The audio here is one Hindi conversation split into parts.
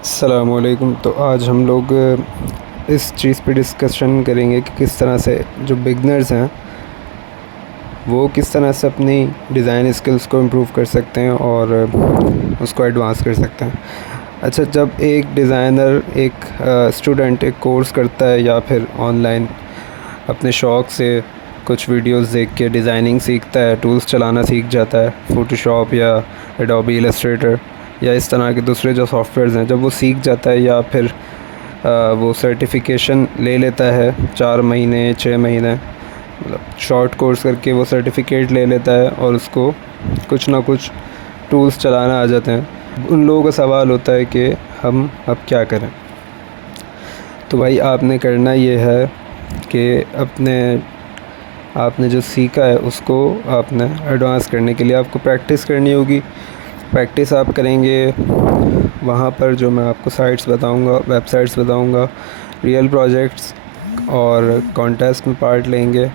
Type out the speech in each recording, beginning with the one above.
अस्सलामुअलैकुम। तो आज हम लोग इस चीज़ पे डिस्कशन करेंगे कि किस तरह से जो बिगनर्स हैं वो किस तरह से अपनी डिज़ाइन स्किल्स को इम्प्रूव कर सकते हैं और उसको एडवांस कर सकते हैं। अच्छा, जब एक डिज़ाइनर एक स्टूडेंट एक कोर्स करता है या फिर ऑनलाइन अपने शौक़ से कुछ वीडियोस देख के डिज़ाइनिंग सीखता है, टूल्स चलाना सीख जाता है, फ़ोटोशॉप या एडोबी इलस्ट्रेटर या इस तरह के दूसरे जो सॉफ्टवेयर्स हैं, जब वो सीख जाता है या फिर वो सर्टिफिकेशन ले लेता है 4 महीने 6 महीने मतलब शॉर्ट कोर्स करके वो सर्टिफिकेट ले लेता है और उसको कुछ ना कुछ टूल्स चलाना आ जाते हैं। उन लोगों का सवाल होता है कि हम अब क्या करें। तो भाई आपने करना ये है कि आपने जो सीखा है उसको आपने एडवांस करने के लिए आपको प्रैक्टिस करनी होगी। प्रैक्टिस आप करेंगे वहाँ पर जो मैं आपको साइट्स बताऊँगा, वेबसाइट्स बताऊँगा, रियल प्रोजेक्ट्स और कॉन्टेस्ट में पार्ट लेंगे।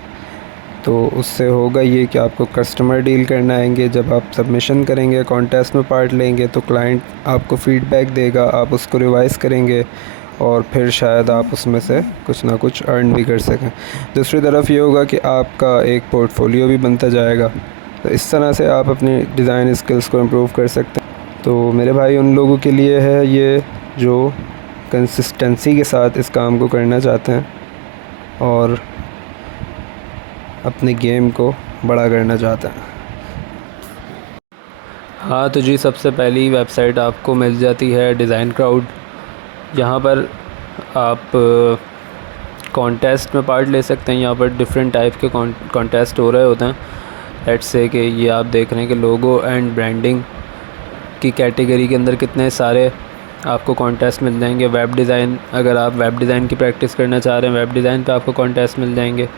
तो उससे होगा ये कि आपको कस्टमर डील करना आएंगे। जब आप सबमिशन करेंगे, कॉन्टेस्ट में पार्ट लेंगे तो क्लाइंट आपको फ़ीडबैक देगा, आप उसको रिवाइज़ करेंगे और फिर शायद आप उसमें से कुछ ना कुछ अर्न भी कर सकें। दूसरी तरफ ये होगा कि आपका एक पोर्टफोलियो भी बनता जाएगा। तो इस तरह से आप अपनी डिज़ाइन स्किल्स को इम्प्रूव कर सकते हैं। तो मेरे भाई उन लोगों के लिए है ये जो कंसिस्टेंसी के साथ इस काम को करना चाहते हैं और अपने गेम को बड़ा करना चाहते हैं। हाँ तो जी, सबसे पहली वेबसाइट आपको मिल जाती है डिज़ाइन क्राउड। यहाँ पर आप कॉन्टेस्ट में पार्ट ले सकते हैं। यहाँ पर डिफरेंट टाइप के कॉन्टेस्ट हो रहे होते हैं। लेट्स से कि ये आप देख रहे हैं कि लोगो एंड ब्रांडिंग की कैटेगरी के अंदर कितने सारे आपको कॉन्टेस्ट मिल जाएंगे। वेब डिज़ाइन, अगर आप वेब डिज़ाइन की प्रैक्टिस करना चाह रहे हैं, वेब डिज़ाइन पे आपको कॉन्टेस्ट मिल जाएंगे।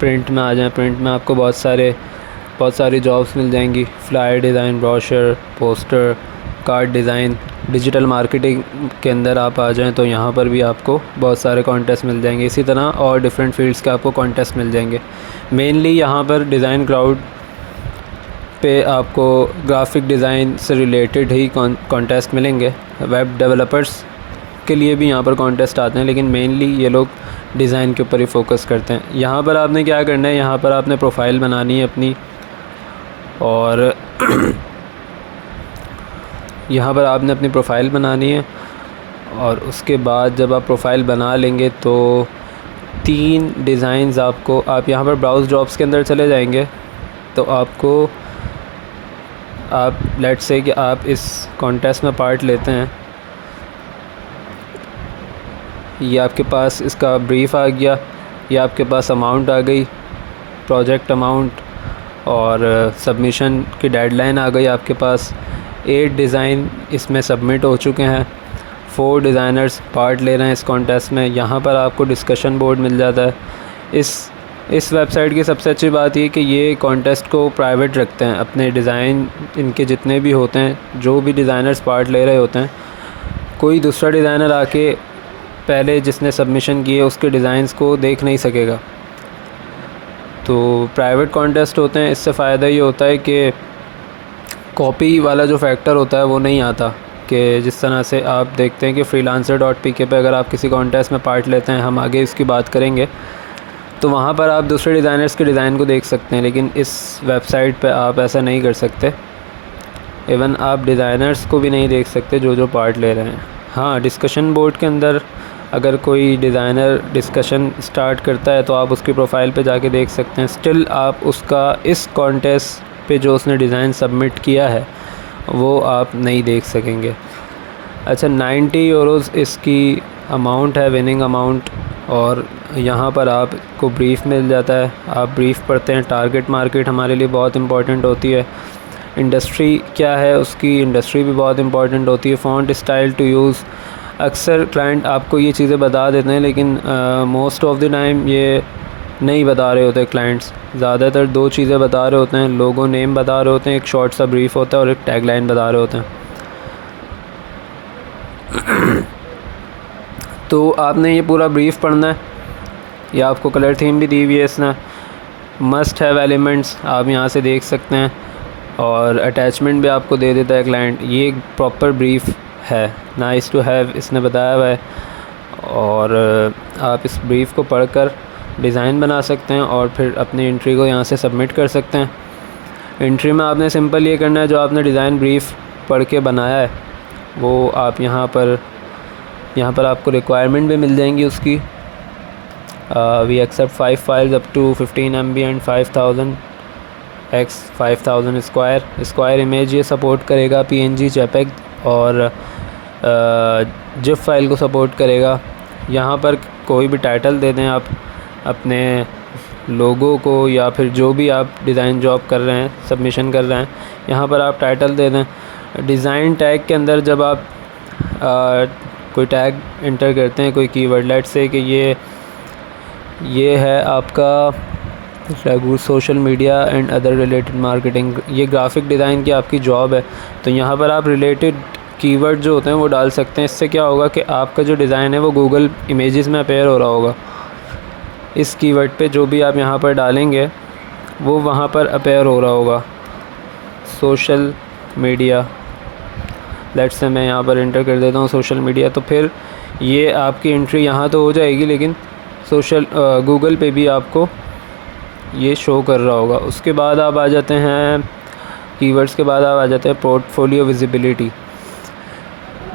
प्रिंट में आ जाएं, प्रिंट में आपको बहुत सारी जॉब्स मिल जाएंगी। Flyer design, brochure, poster, card design. Digital marketing के अंदर आप आ जाएं तो यहाँ पर भी आपको बहुत सारे कॉन्टेस्ट मिल जाएंगे। इसी तरह और डिफरेंट फील्ड्स के आपको कॉन्टेस्ट मिल जाएंगे। मेनली यहाँ पर डिज़ाइन क्राउड पे आपको ग्राफिक डिज़ाइन से रिलेटेड ही कॉन्टेस्ट मिलेंगे। वेब डेवलपर्स के लिए भी यहाँ पर कॉन्टेस्ट आते हैं, लेकिन मेनली ये लोग डिज़ाइन के ऊपर ही फोकस करते हैं। यहाँ पर आपने क्या करना है, यहाँ पर आपने प्रोफाइल बनानी है अपनी, और यहाँ पर आपने अपनी प्रोफाइल बनानी है। और उसके बाद जब आप प्रोफाइल बना लेंगे तो 3 डिज़ाइंस आपको, आप यहाँ पर ब्राउज़ जॉब्स के अंदर चले जाएंगे तो आपको, आप लेट्स से कि आप इस कॉन्टेस्ट में पार्ट लेते हैं। ये आपके पास इसका ब्रीफ आ गया, ये आपके पास अमाउंट आ गई, प्रोजेक्ट अमाउंट, और सबमिशन की डेडलाइन आ गई आपके पास। 8 डिज़ाइन इसमें सबमिट हो चुके हैं। 4 डिज़ाइनर्स पार्ट ले रहे हैं इस कॉन्टेस्ट में। यहाँ पर आपको डिस्कशन बोर्ड मिल जाता है। इस वेबसाइट की सबसे अच्छी बात ये कि ये कॉन्टेस्ट को प्राइवेट रखते हैं। अपने डिज़ाइन इनके जितने भी होते हैं, जो भी डिज़ाइनर्स पार्ट ले रहे होते हैं, कोई दूसरा डिज़ाइनर आके पहले जिसने सबमिशन किए उसके डिज़ाइंस को देख नहीं सकेगा। तो प्राइवेट कॉन्टेस्ट होते हैं, इससे फ़ायदा ये होता है कि कॉपी वाला जो फैक्टर होता है वो नहीं आता। कि जिस तरह से आप देखते हैं कि freelancer.pk पे अगर आप किसी कॉन्टेस्ट में पार्ट लेते हैं, हम आगे इसकी बात करेंगे, तो वहाँ पर आप दूसरे डिज़ाइनर्स के डिज़ाइन को देख सकते हैं, लेकिन इस वेबसाइट पे आप ऐसा नहीं कर सकते। इवन आप डिज़ाइनर्स को भी नहीं देख सकते जो पार्ट ले रहे हैं। हाँ, डिस्कशन बोर्ड के अंदर अगर कोई डिज़ाइनर डिस्कशन स्टार्ट करता है तो आप उसकी प्रोफाइल पे जाके देख सकते हैं। स्टिल आप उसका इस कॉन्टेस्ट पे जो उसने डिज़ाइन सबमिट किया है वो आप नहीं देख सकेंगे। अच्छा, 90 यूरोज़ इसकी अमाउंट है, विनिंग अमाउंट। और यहाँ पर आपको ब्रीफ़ मिल जाता है, आप ब्रीफ़ पढ़ते हैं। टारगेट मार्केट हमारे लिए बहुत इंपॉर्टेंट होती है। इंडस्ट्री क्या है उसकी, इंडस्ट्री भी बहुत इंपॉर्टेंट होती है। फ़ॉन्ट स्टाइल टू यूज़, अक्सर क्लाइंट आपको ये चीज़ें बता देते हैं, लेकिन मोस्ट ऑफ़ द टाइम ये नहीं बता रहे होते क्लाइंट्स। ज़्यादातर 2 चीज़ें बता रहे होते हैं, लोगो नेम बता रहे होते हैं, एक शॉर्ट सा ब्रीफ़ होता है, और एक टैगलाइन बता रहे होते हैं। तो आपने ये पूरा ब्रीफ़ पढ़ना है। ये आपको कलर थीम भी दी हुई है इसने। मस्ट हैव एलिमेंट्स आप यहाँ से देख सकते हैं, और अटैचमेंट भी आपको दे देता है क्लाइंट। ये एक प्रॉपर ब्रीफ़ है, नाइस टू हैव इसने बताया हुआ है। और आप इस ब्रीफ़ को पढ़कर डिज़ाइन बना सकते हैं और फिर अपनी एंट्री को यहाँ से सबमिट कर सकते हैं। एंट्री में आपने सिंपल ये करना है, जो आपने डिज़ाइन ब्रीफ़ पढ़ के बनाया है वो आप यहाँ पर आपको रिक्वायरमेंट भी मिल जाएंगी उसकी। We accept 5 files up to 15 MB एंड 5000 x 5000 स्क्वायर इमेज ये सपोर्ट करेगा, PNG, JPEG और जिप फाइल को सपोर्ट करेगा। यहाँ पर कोई भी टाइटल दे दें आप अपने लोगो को, या फिर जो भी आप डिज़ाइन जॉब कर रहे हैं, सबमिशन कर रहे हैं, यहाँ पर आप टाइटल दे दें। डिज़ाइन टैग के अंदर जब आप कोई टैग इंटर करते हैं, कोई कीवर्ड, लेट्स से कि ये है आपका social media and other related marketing, ये ग्राफिक डिज़ाइन की आपकी जॉब है, तो यहाँ पर आप रिलेटेड कीवर्ड जो होते हैं वो डाल सकते हैं। इससे क्या होगा कि आपका जो डिज़ाइन है वो गूगल इमेजेस में अपेयर हो रहा होगा। इस कीवर्ड पे जो भी आप यहाँ पर डालेंगे वो वहाँ पर अपेयर हो रहा होगा। सोशल मीडिया, लेट्स से मैं यहाँ पर इंटर कर देता हूँ सोशल मीडिया, तो फिर ये आपकी एंट्री यहाँ तो हो जाएगी, लेकिन गूगल पे भी आपको ये शो कर रहा होगा। उसके बाद आप आ जाते हैं कीवर्ड्स के बाद आप आ जाते हैं पोर्टफोलियो विजिबिलिटी।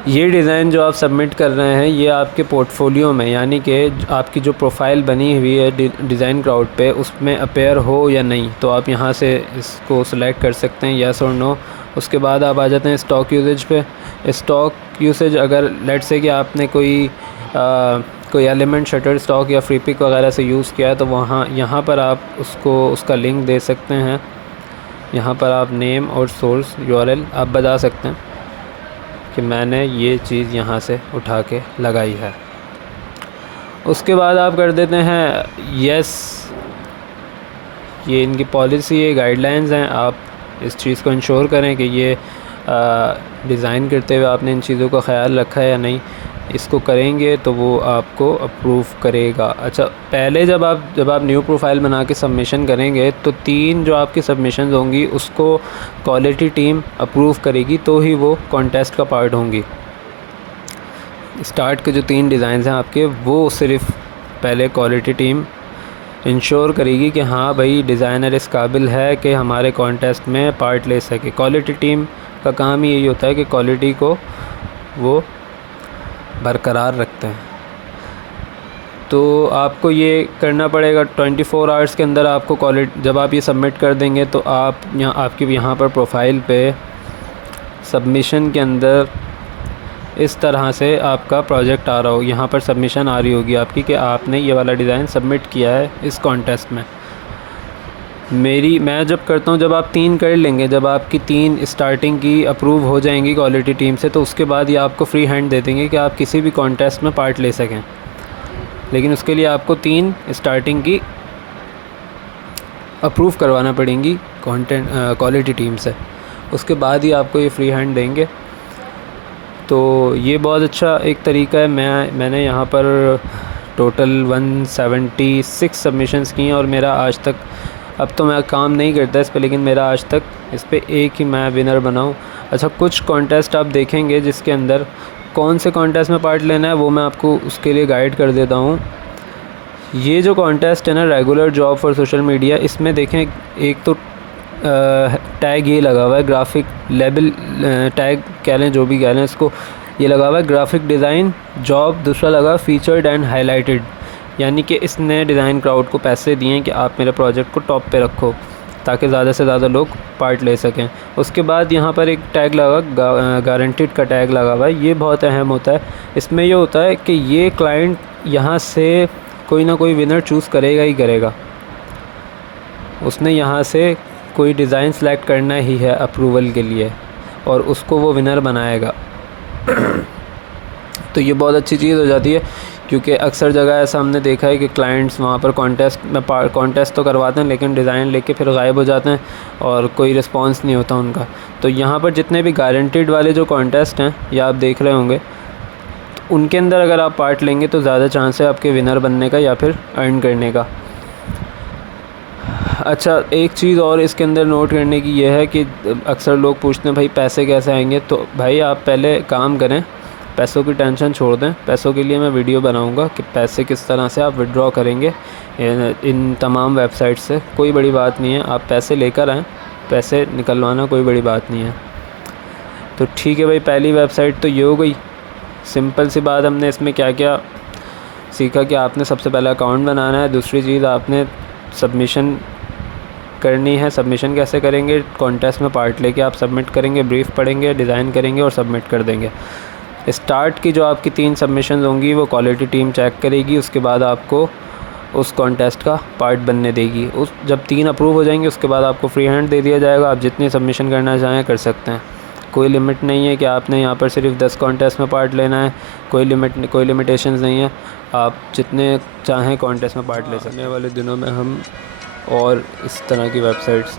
ये डिज़ाइन जो आप सबमिट कर रहे हैं ये आपके पोर्टफोलियो में, यानी कि आपकी जो प्रोफाइल बनी हुई है डिज़ाइन क्राउड पे, उसमें अपेयर हो या नहीं, तो आप यहाँ से इसको सिलेक्ट कर सकते हैं, येस और नो। उसके बाद आप आ जाते हैं स्टॉक यूसेज पे। स्टॉक यूसेज, अगर लेट्स से कि आपने कोई एलिमेंट शटर स्टॉक या फ्री पिक वगैरह से यूज़ किया है, तो यहाँ पर आप उसका लिंक दे सकते हैं। यहाँ पर आप नेम और सोर्स URL आप बता सकते हैं कि मैंने ये चीज़ यहाँ से उठा के लगाई है। उसके बाद आप कर देते हैं यस। ये इनकी पॉलिसी है, गाइडलाइंस हैं, आप इस चीज़ को इंश्योर करें कि ये डिज़ाइन करते हुए आपने इन चीज़ों का ख्याल रखा है या नहीं। इसको करेंगे तो वो आपको अप्रूव करेगा। अच्छा, पहले जब आप न्यू प्रोफाइल बना के सबमिशन करेंगे तो 3 जो आपकी सबमिशन होंगी उसको क्वालिटी टीम अप्रूव करेगी, तो ही वो कॉन्टेस्ट का पार्ट होंगी। स्टार्ट के जो 3 डिज़ाइन हैं आपके, वो सिर्फ पहले क्वालिटी टीम इंश्योर करेगी कि हाँ भाई डिज़ाइनर इस काबिल है कि हमारे कॉन्टेस्ट में पार्ट ले सके। क्वालिटी टीम का काम ही यही होता है कि क्वालिटी को वो बरकरार रखते हैं। तो आपको ये करना पड़ेगा 24 आवर्स के अंदर। आपको क्वालिटी, जब आप ये सबमिट कर देंगे तो आपकी यहाँ पर प्रोफाइल पे सबमिशन के अंदर इस तरह से आपका प्रोजेक्ट आ रहा हो, यहाँ पर सबमिशन आ रही होगी आपकी कि आपने ये वाला डिज़ाइन सबमिट किया है इस कॉन्टेस्ट में। मैं जब करता हूँ, जब आप 3 कर लेंगे, जब आपकी 3 स्टार्टिंग की अप्रूव हो जाएंगी क्वालिटी टीम से, तो उसके बाद ये आपको फ्री हैंड दे देंगे कि आप किसी भी कॉन्टेस्ट में पार्ट ले सकें। लेकिन उसके लिए आपको 3 स्टार्टिंग की अप्रूव करवाना पड़ेंगी क्वालिटी टीम से, उसके बाद ही आपको ये फ्री हैंड देंगे। तो ये बहुत अच्छा एक तरीका है। मैंने यहाँ पर टोटल 176 सबमिशंस की हैं और मेरा आज तक, अब तो मैं काम नहीं करता इस पे, लेकिन मेरा आज तक इस पे एक ही मैं विनर बना हूँ। अच्छा, कुछ कॉन्टेस्ट आप देखेंगे जिसके अंदर कौन से कॉन्टेस्ट में पार्ट लेना है वो मैं आपको उसके लिए गाइड कर देता हूँ। ये जो कॉन्टेस्ट है ना, regular job for social media, इसमें देखें एक तो टैग ये लगा हुआ है, ग्राफिक लेबल टैग कह लें, जो भी कह लें इसको, ये लगा हुआ है ग्राफिक डिज़ाइन जॉब। दूसरा लगा फीचर्ड एंड हाईलाइटेड, यानी कि इसने डिज़ाइन क्राउड को पैसे दिए हैं कि आप मेरे प्रोजेक्ट को टॉप पे रखो ताकि ज़्यादा से ज़्यादा लोग पार्ट ले सकें। उसके बाद यहाँ पर एक टैग लगा, गारंटीड का टैग लगा हुआ है। ये बहुत अहम होता है। इसमें ये होता है कि ये क्लाइंट यहाँ से कोई ना कोई विनर चूज़ करेगा ही करेगा। उसने यहाँ से कोई डिज़ाइन सेलेक्ट करना ही है अप्रूवल के लिए और उसको वो विनर बनाएगा। तो ये बहुत अच्छी चीज़ हो जाती है, क्योंकि अक्सर जगह ऐसा हमने देखा है कि क्लाइंट्स वहाँ पर कॉन्टेस्ट तो करवाते हैं लेकिन डिज़ाइन लेके फिर गायब हो जाते हैं और कोई रिस्पांस नहीं होता उनका। तो यहाँ पर जितने भी गारंटीड वाले जो कॉन्टेस्ट हैं या आप देख रहे होंगे, तो उनके अंदर अगर आप पार्ट लेंगे तो ज़्यादा चांस है आपके विनर बनने का या फिर अर्न करने का। अच्छा, एक चीज़ और इसके अंदर नोट करने की ये है कि अक्सर लोग पूछते हैं भाई पैसे कैसे आएंगे। तो भाई आप पहले काम करें, पैसों की टेंशन छोड़ दें। पैसों के लिए मैं वीडियो बनाऊंगा कि पैसे किस तरह से आप विड्रॉ करेंगे इन तमाम वेबसाइट से। कोई बड़ी बात नहीं है, आप पैसे लेकर आएँ, पैसे निकलवाना कोई बड़ी बात नहीं है। तो ठीक है भाई, पहली वेबसाइट तो ये हो गई। सिंपल सी बात, हमने इसमें क्या क्या सीखा कि आपने सबसे पहले अकाउंट बनाना है। दूसरी चीज़, आपने सबमिशन करनी है। सबमिशन कैसे करेंगे? कॉन्टेस्ट में पार्ट लेके आप सबमिट करेंगे, ब्रीफ पढ़ेंगे, डिज़ाइन करेंगे और सबमिट कर देंगे। स्टार्ट की जो आपकी 3 सबमिशन होंगी वो क्वालिटी टीम चेक करेगी, उसके बाद आपको उस कॉन्टेस्ट का पार्ट बनने देगी। उस जब 3 अप्रूव हो जाएंगे उसके बाद आपको फ्री हैंड दे दिया जाएगा। आप जितनी सबमिशन करना चाहें कर सकते हैं। कोई लिमिट नहीं है कि आपने यहाँ पर सिर्फ 10 कॉन्टेस्ट में पार्ट लेना है। कोई लिमिटेशंस नहीं है, आप जितने चाहें कॉन्टेस्ट में पार्ट ले सकते हैं। आने वाले दिनों में हम और इस तरह की वेबसाइट्स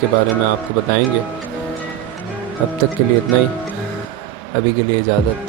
के बारे में आपको बताएंगे। अब तक के लिए इतना ही, अभी के लिए इजाज़त।